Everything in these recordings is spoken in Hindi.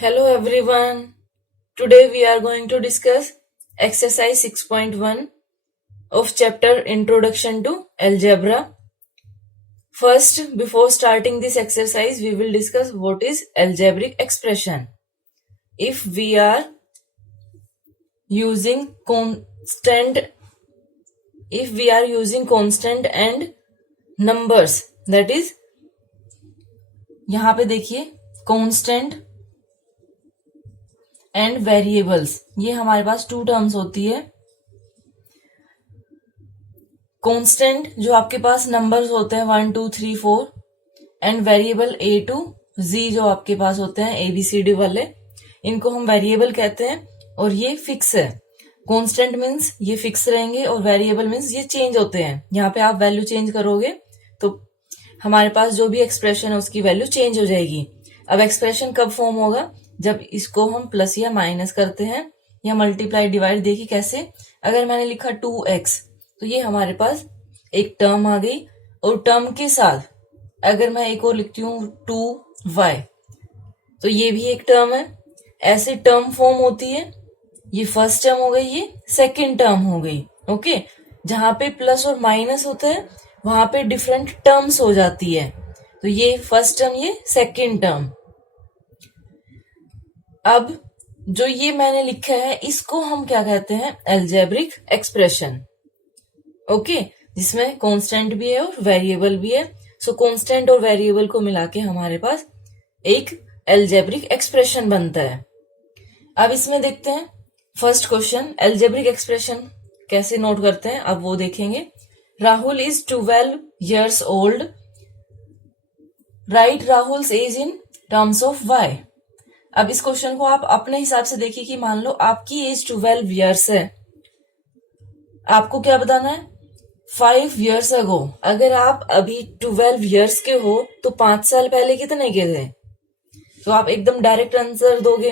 Hello everyone. Today we are going to discuss exercise 6.1 of chapter Introduction to Algebra. First, before starting this exercise, we will discuss what is algebraic expression. If we are using constant and numbers, that is यहाँ पे देखिए constant एंड वेरिएबल्स, ये हमारे पास टू टर्म्स होती है. कांस्टेंट जो आपके पास नंबर्स होते हैं 1 2 3 4 एंड वेरिएबल ए टू जी जो आपके पास होते हैं ABCD वाले, इनको हम वेरिएबल कहते हैं और ये फिक्स है. कांस्टेंट मीन्स ये फिक्स रहेंगे और वेरिएबल मीन्स ये चेंज होते हैं. यहाँ पे आप वैल्यू चेंज करोगे तो हमारे पास जो भी एक्सप्रेशन है उसकी वैल्यू चेंज हो जाएगी. अब एक्सप्रेशन कब फॉर्म होगा? जब इसको हम प्लस या माइनस करते हैं या मल्टीप्लाई डिवाइड. देखिए कैसे, अगर मैंने लिखा 2x तो ये हमारे पास एक टर्म आ गई और टर्म के साथ अगर मैं एक और लिखती हूँ 2y तो ये भी एक टर्म है. ऐसे टर्म फॉर्म होती है. ये फर्स्ट टर्म हो गई, ये सेकेंड टर्म हो गई. ओके, जहां पे प्लस और माइनस होता है वहां पे डिफरेंट टर्म्स हो जाती है. तो ये फर्स्ट टर्म, ये सेकेंड टर्म. अब जो ये मैंने लिखा है इसको हम क्या कहते हैं? Algebraic expression. ओके, जिसमें कांस्टेंट भी है और वेरिएबल भी है. सो कांस्टेंट और वेरिएबल को मिला के हमारे पास एक अलजेब्रिक एक्सप्रेशन बनता है. अब इसमें देखते हैं फर्स्ट क्वेश्चन, अलजेब्रिक एक्सप्रेशन कैसे नोट करते हैं अब वो देखेंगे. Rahul is 12 years old. Write Rahul's age in terms of y. अब इस क्वेश्चन को आप अपने हिसाब से देखिए कि मान लो आपकी एज 12 years है. आपको क्या बताना है? 5 years ago. अगर आप अभी 12 years के हो तो 5 साल पहले कितने के थे? तो आप एकदम डायरेक्ट आंसर दोगे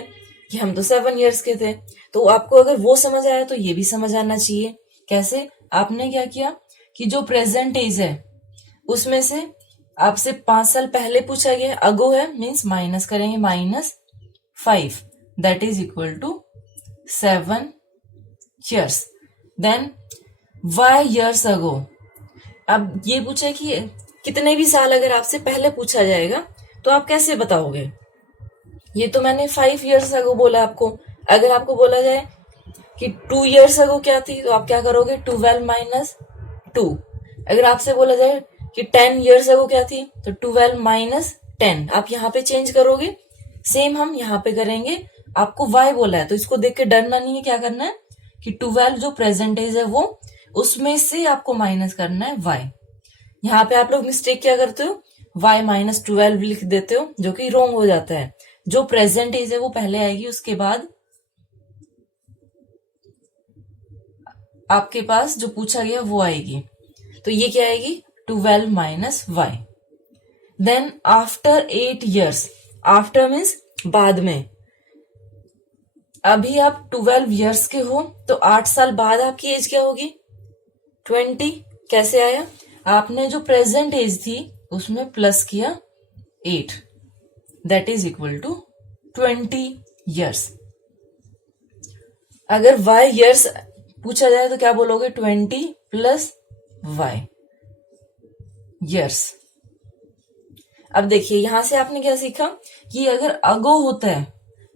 कि हम तो 7 years के थे. तो आपको अगर वो समझ आया तो ये भी समझ आना चाहिए. कैसे? आपने क्या किया कि जो प्रेजेंट एज है उसमें से आपसे 5 साल पहले पूछा गया, अगो है मीन्स माइनस करेंगे, -5 that is equal to 7 years. Then y years ago. अब ये पूछा कि कितने भी साल अगर आपसे पहले पूछा जाएगा तो आप कैसे बताओगे? ये तो मैंने 5 years ago बोला आपको. अगर आपको बोला जाए कि 2 years ago क्या थी तो आप क्या करोगे? 12 minus 2. अगर आपसे बोला जाए कि 10 years ago क्या थी तो 12 minus 10. आप यहाँ पे चेंज करोगे. सेम हम यहाँ पे करेंगे. आपको y बोला है तो इसको देख के डरना नहीं है. क्या करना है कि 12 जो प्रेजेंट एज है वो उसमें से आपको माइनस करना है y. यहाँ पे आप लोग मिस्टेक क्या करते हो? y minus 12 लिख देते हो जो कि रॉन्ग हो जाता है. जो प्रेजेंट एज है वो पहले आएगी, उसके बाद आपके पास जो पूछा गया वो आएगी. तो ये क्या आएगी? 12 minus y. Then after 8 years. After means बाद में. अभी आप 12 years के हो तो 8 साल बाद आपकी एज क्या होगी? 20. कैसे आया? आपने जो प्रेजेंट एज थी उसमें प्लस किया 8, that is equal to 20 years. अगर y years पूछा जाए तो क्या बोलोगे? 20 plus y years. अब देखिए यहां से आपने क्या सीखा कि अगर अगो होता है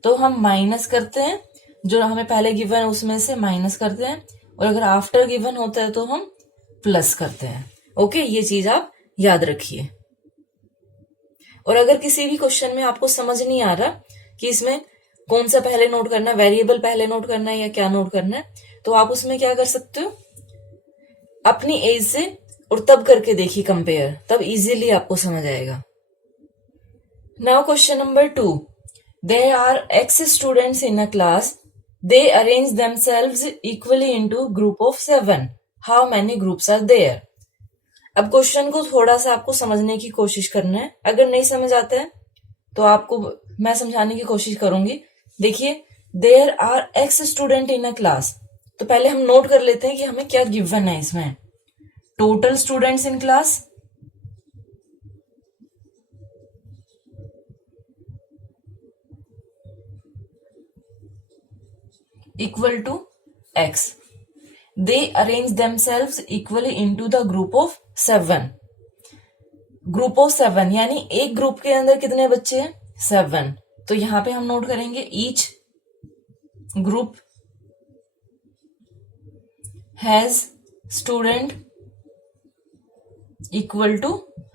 तो हम माइनस करते हैं, जो हमें पहले गिवन है उसमें से माइनस करते हैं, और अगर आफ्टर गिवन होता है तो हम प्लस करते हैं. ओके, ये चीज आप याद रखिए. और अगर किसी भी क्वेश्चन में आपको समझ नहीं आ रहा कि इसमें कौन सा पहले नोट करना है, वेरिएबल पहले नोट करना है या क्या नोट करना है, तो आप उसमें क्या कर सकते हो? अपनी एज से और तब करके देखिए कंपेयर, तब इजीली आपको समझ आएगा. Now question number 2. There are X students in a class. They arrange themselves equally into group of 7. How many groups are there? अब क्वेश्चन को थोड़ा सा आपको समझने की कोशिश करना है. अगर नहीं समझ आता है तो आपको मैं समझाने की कोशिश करूंगी. देखिए, there are X student in a class. तो पहले हम नोट कर लेते हैं कि हमें क्या गिवन है इसमें. Total students in class, equal to x. They arrange themselves equally into the group of 7। Group of 7 यानी एक ग्रुप के अंदर कितने बच्चे हैं? 7। तो यहां पे हम नोट करेंगे each group has student equal to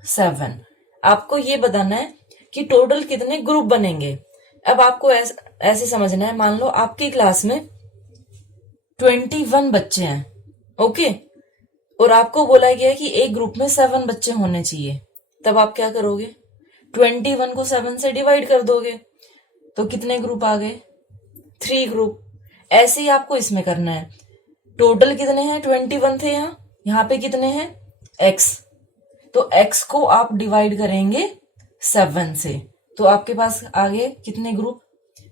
7। आपको ये बताना है कि टोटल कितने ग्रुप बनेंगे। अब आपको ऐसे समझना है, मान लो आपकी क्लास में 21 बच्चे हैं, ओके, और आपको बोला गया है कि एक ग्रुप में 7 बच्चे होने चाहिए। तब आप क्या करोगे? 21 को 7 से डिवाइड कर दोगे, तो कितने ग्रुप आ गए? 3 ग्रुप। ऐसे ही आपको इसमें करना है। टोटल कितने हैं? 21 थे यहाँ पे कितने हैं? x। तो x को आप डिवाइड करेंगे 7 से, तो आपके पास आ गए कितने group?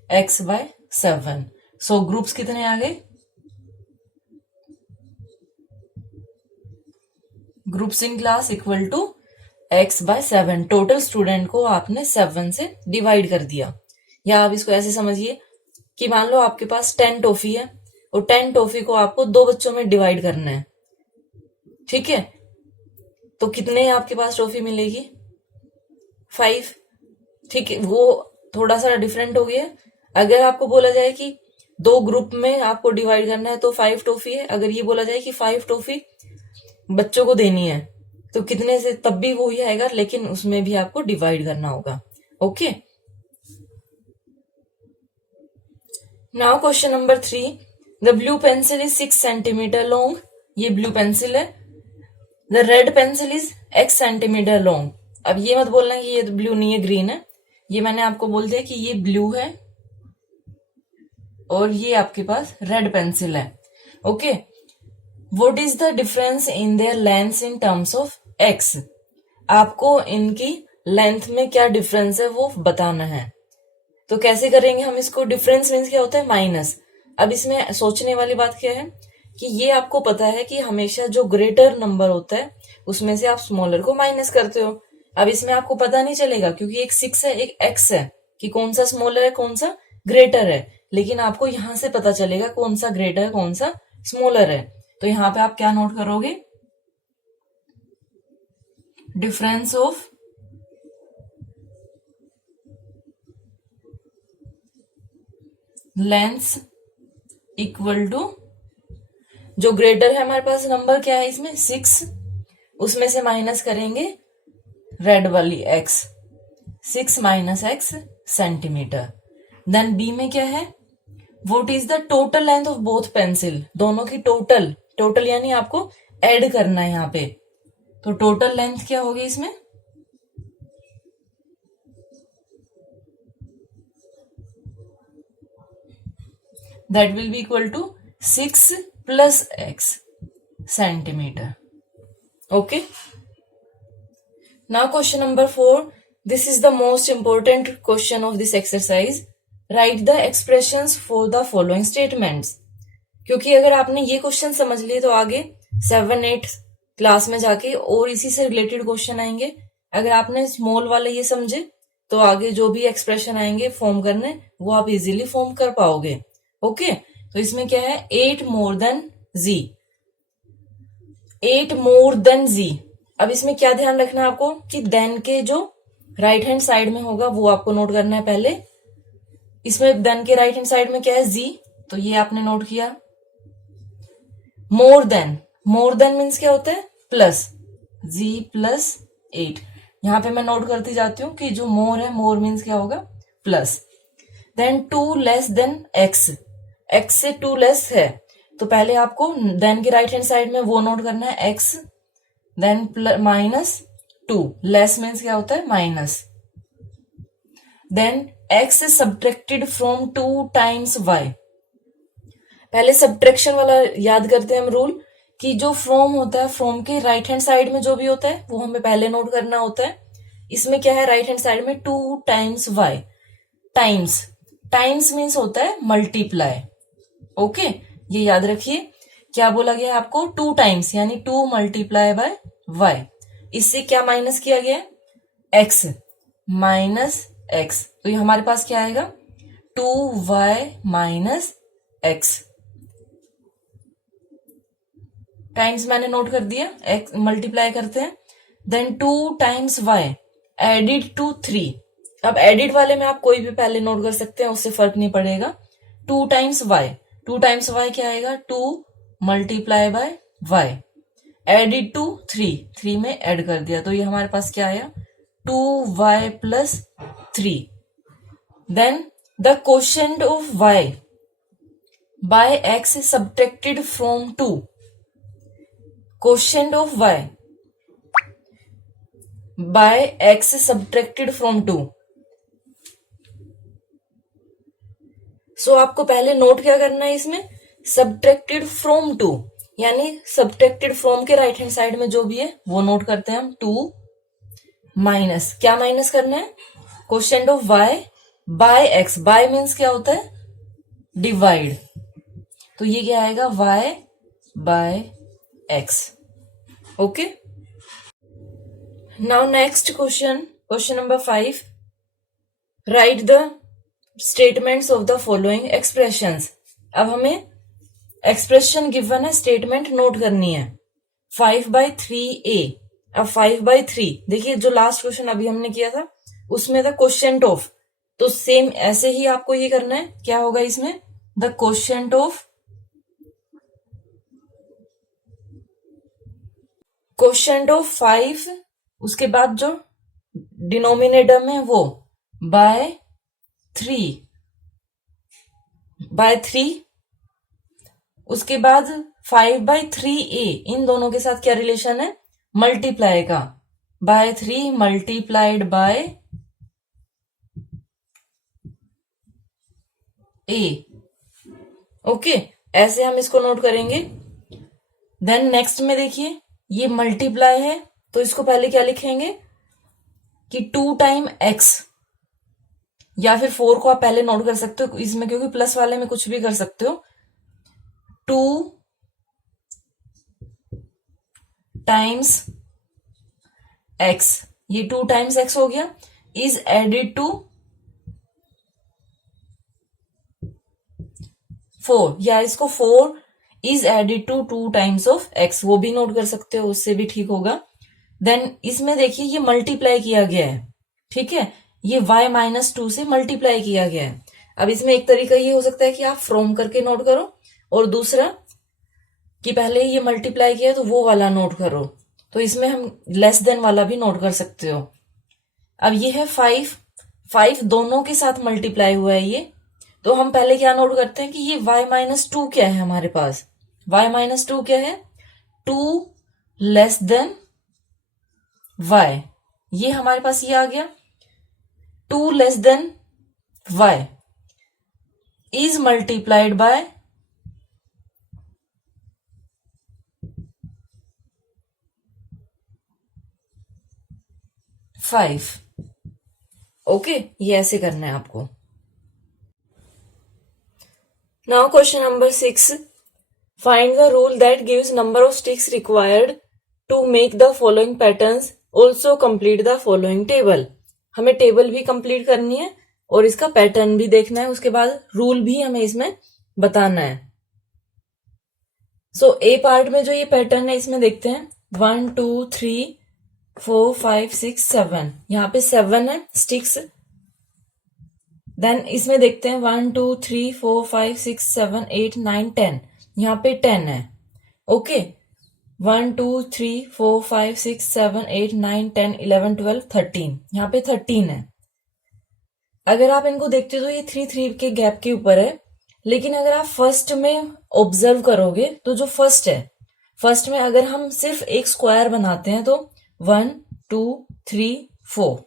x by 7। So groups कितने आ गए? Groups in class equal to x by 7। Total student को आपने 7 से डिवाइड कर दिया। या आप इसको ऐसे समझिए कि मान लो आपके पास 10 टॉफी है और 10 टॉफी को आपको 2 बच्चों में डिवाइड करना है, ठीक है? तो कितने आपके पास टॉफी मिलेगी? 5, ठीक है? वो थोड़ा सा डिफरेंट हो गया। अगर आपको बोला जाए कि 2 ग्रुप में आपको डिवाइड करना है तो 5 टॉफी है। अगर ये बोला जाए कि 5 टॉफी बच्चों को देनी है तो कितने से, तब भी वो ही आएगा, लेकिन उसमें भी आपको डिवाइड करना होगा। Okay, now question number 3। The blue pencil is 6 centimetre long. ये ब्लू पेंसिल है। The red pencil is x centimetre long. अब ये मत बोलना कि ये ब्लू नहीं है, ग्रीन है। ये मैंने आपको बोल दिया कि ये ब्लू है और ये आपके पास रेड पेंसिल है। Okay, what is the difference in their length in terms of x। आपको इनकी लेंथ में क्या डिफरेंस है वो बताना है। तो कैसे करेंगे हम इसको? डिफरेंस मीन्स क्या होता है? माइनस। अब इसमें सोचने वाली बात क्या है कि ये आपको पता है कि हमेशा जो ग्रेटर नंबर होता है उसमें से आप स्मॉलर को माइनस करते हो। अब इसमें आपको पता नहीं चलेगा क्योंकि एक 6 है एक x है कि कौन सा स्मॉलर है कौन सा ग्रेटर है, लेकिन आपको यहां से पता चलेगा कौन सा ग्रेटर है कौन सा स्मॉलर है। तो यहां पे आप क्या नोट करोगे? Difference of length equal to, जो ग्रेटर है हमारे पास नंबर क्या है इसमें? 6, उसमें से माइनस करेंगे रेड वाली x। 6 minus x centimetre. Then B में क्या है? What is the total length of both pencil. दोनों की टोटल, टोटल यानी आपको ऐड करना है यहाँ पे। तो टोटल लेंथ क्या होगी इसमें? That will be equal to 6 plus x centimetre. Okay, now question number 4। This is the most important question of this exercise. Write the expressions for the following statements. क्योंकि अगर आपने ये क्वेश्चन समझ लिए तो आगे 7-8 क्लास में जाके और इसी से रिलेटेड क्वेश्चन आएंगे। अगर आपने स्मॉल वाले ये समझे तो आगे जो भी एक्सप्रेशन आएंगे फॉर्म करने वो आप इजीली फॉर्म कर पाओगे। ओके, तो इसमें क्या है? 8 more than z। 8 more than z। अब इसमें क्या ध्यान रखना है आपको कि देन के जो राइट हैंड साइड में होगा वो आपको नोट करना है पहले। इसमें देन के राइट हैंड साइड में क्या है? z, तो ये आपने नोट किया। More than, more than means क्या होता है? Plus, z plus 8। यहां पे मैं नोट करती जाती हूँ कि जो मोर है, मोर मीन्स क्या होगा? Plus. Then 2 less than x। x से 2 लेस है तो पहले आपको देन के राइट हैंड साइड में वो नोट करना है x, then minus 2। Less means क्या होता है? Minus. Then x is subtracted from 2 times y। पहले सब्ट्रैक्शन वाला याद करते हैं हम रूल कि जो फ्रॉम होता है, फ्रॉम के राइट हैंड साइड में जो भी होता है वो हमें पहले नोट करना होता है। इसमें क्या है? राइट हैंड साइड में 2 times y। Times, times means होता है मल्टीप्लाई। ओके, ये याद रखिए। क्या बोला गया है आपको? 2 टाइम्स यानी 2 मल्टीप्लाई बाय y। इससे क्या माइनस किया गया है? x minus x। तो ये हमारे पास क्या आएगा? 2y माइनस एक्स टाइम्स मैंने नोट कर दिया, एक्स मल्टीप्लाई करते हैं, then 2 times y added to 3। अब एडिड वाले में आप कोई भी पहले नोट कर सकते हैं, उससे फर्क नहीं पड़ेगा। 2 टाइम्स वाई, 2 टाइम्स वाई क्या आएगा, 2 multiply by y added to 3, 3 में ऐड कर दिया, तो ये हमारे पास क्या आया, 2y plus 3। Then the quotient of y by x subtracted from 2, quotient of y by x subtracted from 2। So आपको पहले नोट क्या करना है इसमें, सब्ट्रैक्टेड फ्रॉम 2, यानी सब्ट्रैक्टेड फ्रॉम के राइट हैंड साइड में जो भी है वो नोट करते हैं हम। 2 माइनस, क्या माइनस करना है, quotient of y by x, by means क्या होता है, डिवाइड, तो ये क्या आएगा, y by x। Okay, now next question, question number 5, write the statements of the following expressions. अब हमें एक्सप्रेशन गिवन है, स्टेटमेंट नोट करनी है। 5/3a, अब 5/3, देखिए जो लास्ट क्वेश्चन अभी हमने किया था उसमें था क्वोशिएंट ऑफ, तो सेम ऐसे ही आपको ये करना है। क्या होगा इसमें, the quotient of, quotient of 5, उसके बाद जो डिनोमिनेटर में वो बाय 3, उसके बाद 5/3a, इन दोनों के साथ क्या रिलेशन है, मल्टीप्लाई का, by 3 multiplied by a। Okay, ऐसे हम इसको नोट करेंगे। देन नेक्स्ट में देखिए ये मल्टीप्लाई है, तो इसको पहले क्या लिखेंगे कि 2 टाइम x, या फिर 4 को आप पहले नोट कर सकते हो इसमें, क्योंकि प्लस वाले में कुछ भी कर सकते हो। 2 टाइम्स x, ये 2 टाइम्स x हो गया, इज एडिड टू 4, या इसको 4 is added to 2 times of x, वो भी नोट कर सकते हो, उससे भी ठीक होगा। देन इसमें देखिए ये मल्टीप्लाई किया गया है, ठीक है, ये y-2 से मल्टीप्लाई किया गया है। अब इसमें एक तरीका ये हो सकता है कि आप फ्रॉम करके नोट करो, और दूसरा कि पहले ये मल्टीप्लाई किया तो वो वाला नोट करो, तो इसमें हम लेस देन वाला भी नोट कर सकते हो। अब ये है 5 दोनों के साथ मल्टीप्लाई हुआ है ये, तो हम पहले क्या नोट करते हैं कि ये y-2 क्या है हमारे पास, y-2 क्या है, 2 लेस देन y, ये हमारे पास ये आ गया। 2 less than y is multiplied by 5। Okay, ये ऐसे करना है आपको। Now question number 6, find the rule that gives number of sticks required to make the following patterns, also complete the following table. हमें टेबल भी कंप्लीट करनी है और इसका पैटर्न भी देखना है, उसके बाद रूल भी हमें इसमें बताना है। सो ए पार्ट में जो ये पैटर्न है इसमें देखते हैं 1 2 3 4 5 6 7, यहाँ पे 7 है स्टिक्स। देन इसमें देखते हैं 1 2 3 4 5 6 7 8 9 10, यहाँ पे 10 है। ओके, 1 2 3 4 5 6 7 8 9 10 11 12 13, यहाँ पे 13 है। अगर आप इनको देखते हो तो ये 3 के गैप के ऊपर है, लेकिन अगर आप फर्स्ट में ऑब्जर्व करोगे तो जो फर्स्ट है, फर्स्ट में अगर हम सिर्फ एक स्क्वायर बनाते हैं तो 1 2 3 4,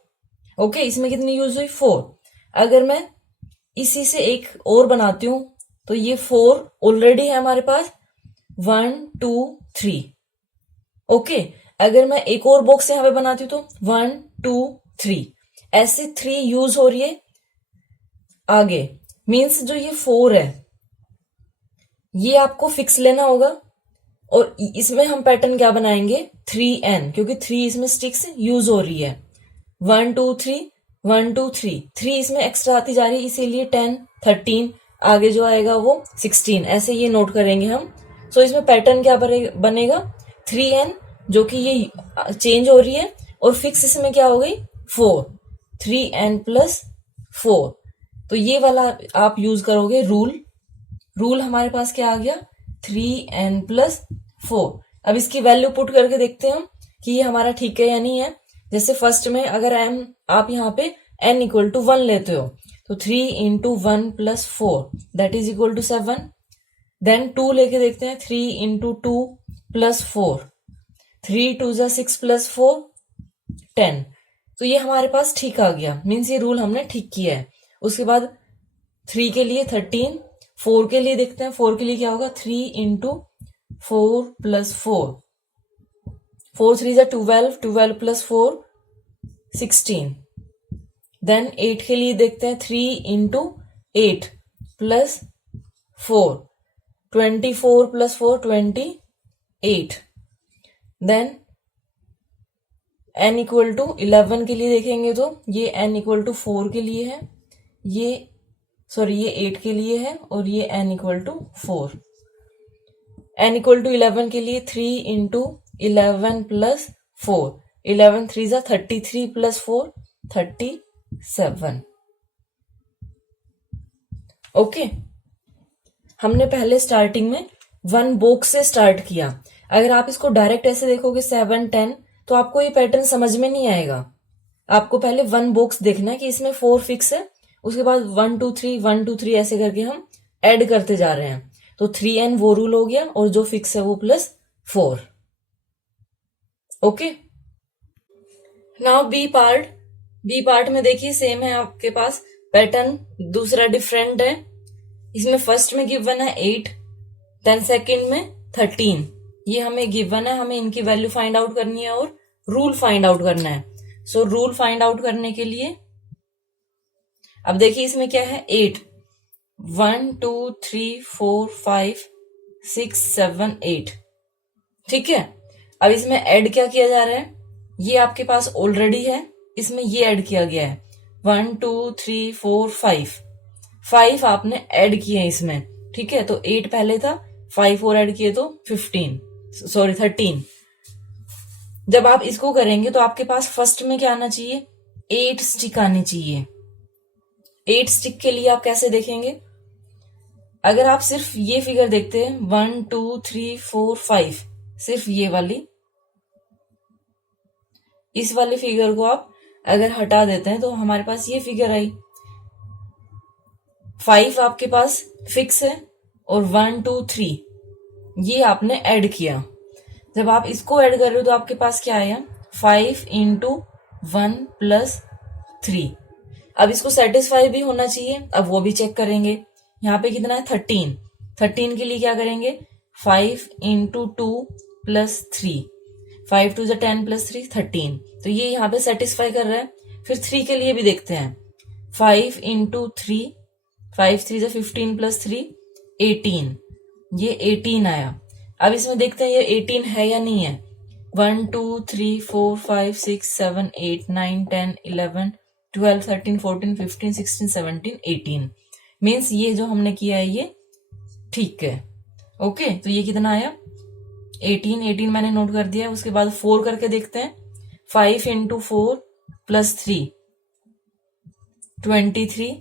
ओके, इसमें कितनी यूज हुई 4। अगर मैं इसी से एक और बनाती हूं तो ये 4 ऑलरेडी है हमारे पास, 1 2 3। ओके, अगर मैं एक और बॉक्स यहां पे बनाती हूं तो 1 2 3, ऐसे 3 यूज हो रही है आगे। मीन्स जो ये 4 है ये आपको फिक्स लेना होगा, और इसमें हम पैटर्न क्या बनाएंगे 3n, क्योंकि 3 इसमें स्टिक्स यूज हो रही है। 1 2 3 1 2 3 3 इसमें एक्स्ट्रा आती जा रही है, इसीलिए 10 13 आगे जो आएगा वो 16, ऐसे ये नोट करेंगे हम। सो इसमें पैटर्न क्या बनेगा, 3n जो कि ये चेंज हो रही है, और फिक्स इसमें क्या हो गई 4, 3n प्लस 4। तो ये वाला आप यूज करोगे रूल हमारे पास क्या आ गया 3n प्लस 4। अब इसकी वैल्यू पुट करके देखते हैं हम कि ये हमारा ठीक है या नहीं है। जैसे फर्स्ट में अगर आप यहाँ पे n इक्वल टू 1 लेते हो तो 3 into 1 plus 4 that is equal to 7। Then 2 लेके देखते हैं, 3 इंटू 2 प्लस 4, 3 2 जा 6 प्लस 4 10। तो ये हमारे पास ठीक आ गया, मीन्स ये रूल हमने ठीक किया है। उसके बाद 3 के लिए 13, 4 के लिए देखते हैं, 4 के लिए क्या होगा 3 इंटू 4 प्लस 4, 4 3 जा 12, 12 प्लस 4 16। देन 8 के लिए देखते हैं, 3 into 8 plus 4, 24 plus 4 28। Then n equal to 11 के लिए देखेंगे तो ये n इक्वल टू 4 के लिए है, ये 8 के लिए है, और ये n equal to 4। n equal to 11 के लिए 3 इंटू 11 प्लस 4, 11 3 जा 33 प्लस 4 37। ओके, हमने पहले स्टार्टिंग में 1 बॉक्स से स्टार्ट किया। अगर आप इसको डायरेक्ट ऐसे देखोगे 7 10 तो आपको ये पैटर्न समझ में नहीं आएगा। आपको पहले 1 बॉक्स देखना है कि इसमें 4 फिक्स है, उसके बाद 1 2 3 1 2 3 ऐसे करके हम ऐड करते जा रहे हैं। तो 3n वो रूल हो गया, और जो फिक्स है वो plus 4। Okay, now B part में देखिए सेम है आपके पास, पैटर्न दूसरा डिफरेंट है। इसमें फर्स्ट में गिवन है 8, देन सेकंड में 13। ये हमें गिवन है, हमें इनकी वैल्यू फाइंड आउट करनी है और रूल फाइंड आउट करना है। सो रूल फाइंड आउट करने के लिए अब देखिए इसमें क्या है 8, 1 2 3 4 5 6 7 8। ठीक है, अब इसमें ऐड क्या किया जा रहा है, ये आपके पास ऑलरेडी है, इसमें ये ऐड किया गया है 1 2 3 4 5 आपने ऐड किए हैं इसमें। ठीक है, तो 8 पहले था, 5 और ऐड किए तो 13। जब आप इसको करेंगे तो आपके पास फर्स्ट में क्या आना चाहिए 8 स्टिक आनी चाहिए। 8 स्टिक के लिए आप कैसे देखेंगे, अगर आप सिर्फ ये फिगर देखते हैं 1 2 3 4 5, सिर्फ ये वाली, इस वाली फिगर को आप अगर हटा देते हैं तो हमारे पास ये फिगर आई। 5 आपके पास फिक्स है और 1 2 3 ये आपने ऐड किया। जब आप इसको ऐड कर रहे हो तो आपके पास क्या आया 5 इंटू 1 प्लस 3। अब इसको सेटिस्फाई भी होना चाहिए, अब वो भी चेक करेंगे। यहाँ पे कितना है 13 के लिए क्या करेंगे 5 इंटू 2 प्लस 3, 5 2 10 प्लस 3 13। तो ये यहाँ पे सेटिस्फाई कर रहा है। फिर 3 के लिए भी देखते हैं 5 इंटू 3, 5 3 15 प्लस 3 18, ये 18 आया। अब इसमें देखते हैं ये 18 है या नहीं है। 1 2 3 4 5 6 7 8 9 10 11 12 13 14 15 16 17 18, मीन्स ये जो हमने किया है ये ठीक है। ओके, तो ये कितना आया 18 मैंने नोट कर दिया। उसके बाद 4 करके देखते हैं 5 into 4 plus 3 23,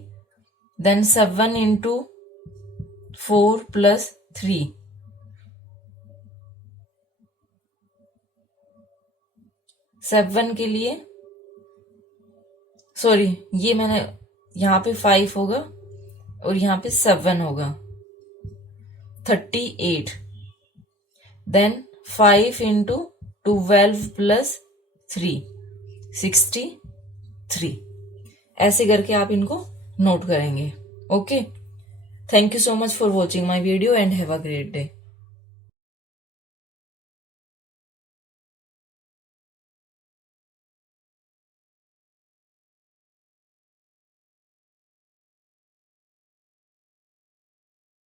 then 7 into 4 plus 3 7 के लिए सॉरी ये मैंने यहाँ पे 5 होगा और यहाँ पे 7 होगा 38, देन 5 इंटू 12 प्लस 3 63। ऐसे करके आप इनको नोट करेंगे। Okay, thank you so much for watching my video and have a great day.